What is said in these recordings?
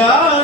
ইয়া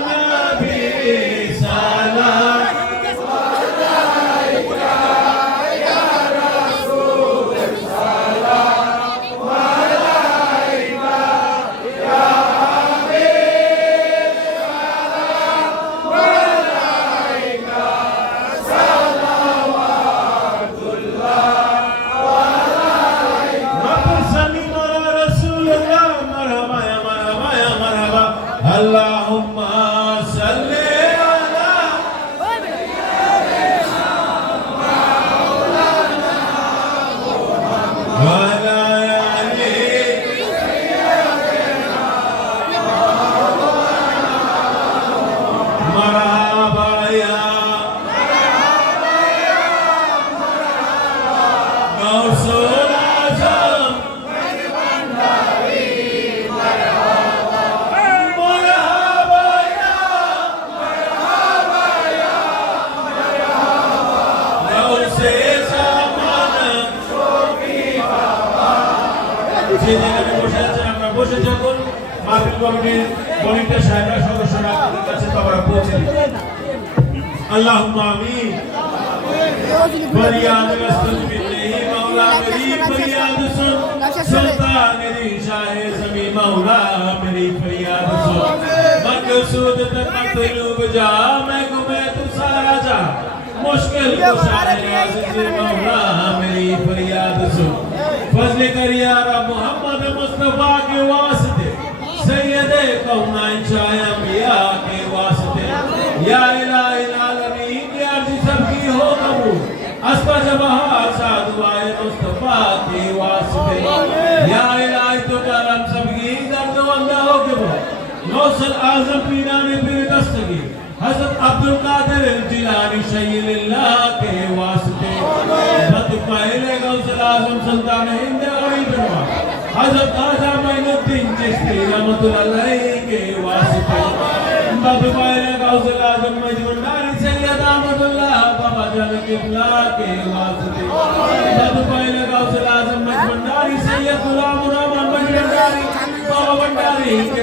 کمیٹی کمیٹی صاحب سب سر کچھ تمہارا پوچھ لیں اللهم امين بریاد وسط میں نہیں مولا میری بریاد سن سلطان دی شاہ زمین مولا میری بریاد سن مقصود تے مطلوب جا میں گمے تو سارا جا مشکل کو سارے مولا میری بریاد سن فضل کر یا رب محمد مصطفی حضرت آزم پیران پر دستگی، حضرت عبدالقادر جلانی شیل اللہ کے واسطے۔ بد پہلے غوث آزم سلطان ہند علی بنوا حضرت آزم این الدین چشتی رمت اللہ کے واسطے۔ بد پہلے غوث آزم مجمون ناری سید آمد اللہ، بابا جان کے بلا کے واسطے۔ بد پہلے غوث آزم مجمون ناری سید غلام رحمان مجمون ناری، بابا بنداری کے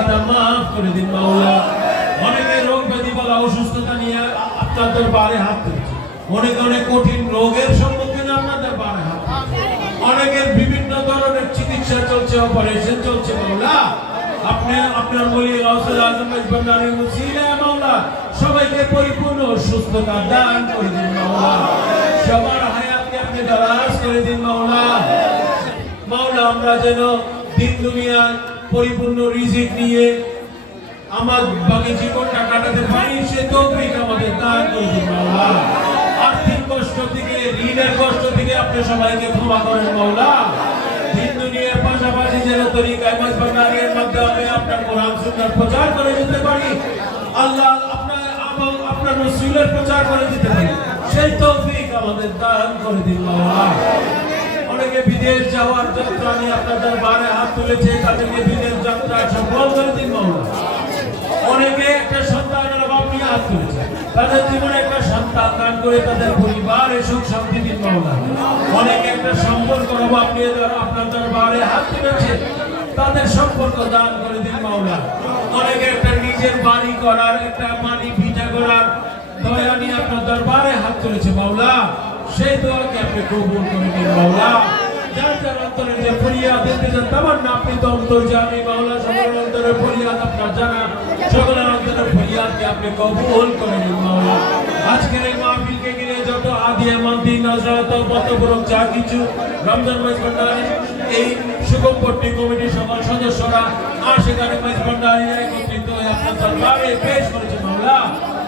খাতা maaf করে দিন, মাওলা। অনেকে রোগ ব্যাধি বলা অসুস্থতা নিয়ে আপনার দরবারে হাত তুলছে। অনেকে অনেক কঠিন রোগের সম্মুখীন আপনাদের বারে হাত অনেকের বিভিন্ন ধরনের চিকিৎসা চলছে অপারেশন চলছে, মাওলা। আপনি, আপনার বলি গাউসুল আজম ভান্ডারি মুসিলা মাওলা। সবাইকে পরিপূর্ণ সুস্থতা দান করে দিন, মাওলা। সবার হায়াতকে আপনি দারাজ করে দিন, মাওলা। মাওলা, আমরা যেন দিন দুনিয়ার পরিপূর্ণ রিজিক নিয়ে আমার বাকি জীবনটা কাটাতে পারি, সে তৌফিক আমাদের দান করে মাওলা। আর্থিক কষ্ট থেকে, ঋণের কষ্ট থেকে আপনি সবাইকে ক্ষমা করেন, মাওলা। দিন দুনিয়ার পাশাপাশি যেন তরিকায় মজবানারের মাধ্যমে আপনার কোরআন সুন্নাহ প্রচার করে যেতে পারি। আল্লাহ আপনার আপনার রসুলের প্রচার করে দিতে পারি। সেই তৌফিক আমাদের দান করে দিন, মাওলা। বিদেশ যাওয়ার যাত্রা নিয়ে আপনার দরবারে হাত তুলেছে তাদেরকে বিদেশ যাত্রা সফল করে দিন অনেকে একটা সন্তানের অভাব নিয়ে হাত তুলেছে। তাদের জীবনে একটা সন্তান দান করে তাদের পরিবারে সুখ শান্তি দিন মাওলা অনেকে একটা সম্পর্ক অভাব নিয়ে ধরো আপনার দরবারে হাত তুলেছে। তাদের সম্পর্ক দান করে দিন মাওলা অনেকে একটা নিজের বাড়ি করার, একটা বাড়ি ভিটা করার দয়া নিয়ে আপনার দরবারে হাত তুলেছে মাওলা সেই দোয়াকে আপনি কবুল করে দিন মাওলা যার যার অন্তরে যে ফরিয়াদ দিতে চান তামার না আপনি তো অন্তর জানি ফরিয়াদ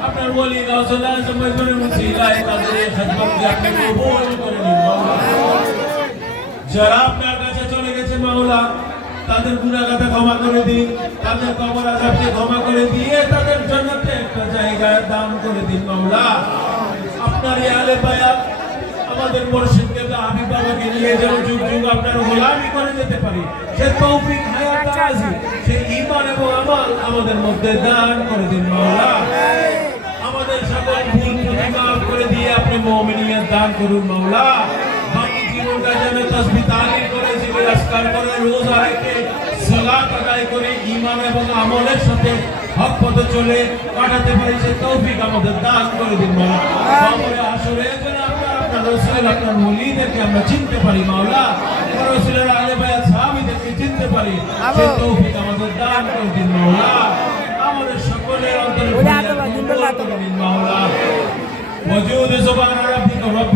আপনার বলি গাউসুল্লাহ আজম মাস ভান্ডারি তাদের এই করে নিন মাওলা। যারা আপনার কাছে চলে গেছে মাওলা, তাদের গুনাহগাতা ক্ষমা করে দিন, তাদের কবর আযাবকে ক্ষমা করে দিয়ে তাদের জান্নাতে একটা জায়গায় দান করে দিন মাওলা। আপনার আলে বায়াত আমাদের মুর্শিদকে তো হাবিব বাবাকে নিয়ে যেন যুগ যুগ আপনার গোলামি করে যেতে পারি। সে তৌফিক হায়াত তাজি সে ঈমান এবং আমল আমাদের মধ্যে দান করে দিন মাওলা। আমাদের সকল ভুল ত্রুটি করে দিয়ে আপনি মুমিনিয়ত দান করুন মাওলা। যেন তাসবিহ তাহলিল করে জিকির আজকার করে রোজা রেখে সালাত আদায় করে ঈমান এবং আমলের সাথে হক পথে চলে কাটাতে পারি সে তৌফিক আমাদের দান করে দিন মাওলা কবরে আসরে যেন আমরা আপনার রাসূল আপনার মুলিদেরকে আমরা চিনতে পারি মাওলা আপনার রাসূলের আলে বায়াত সাহাবীদেরকে চিনতে পারি সে তৌফিক আমাদের দান করে দিন মাওলা আমাদের সকলের অন্তরে ওরা তো বা, দিন বেলা তো বা। মাওলা وجود سبحان ربك رب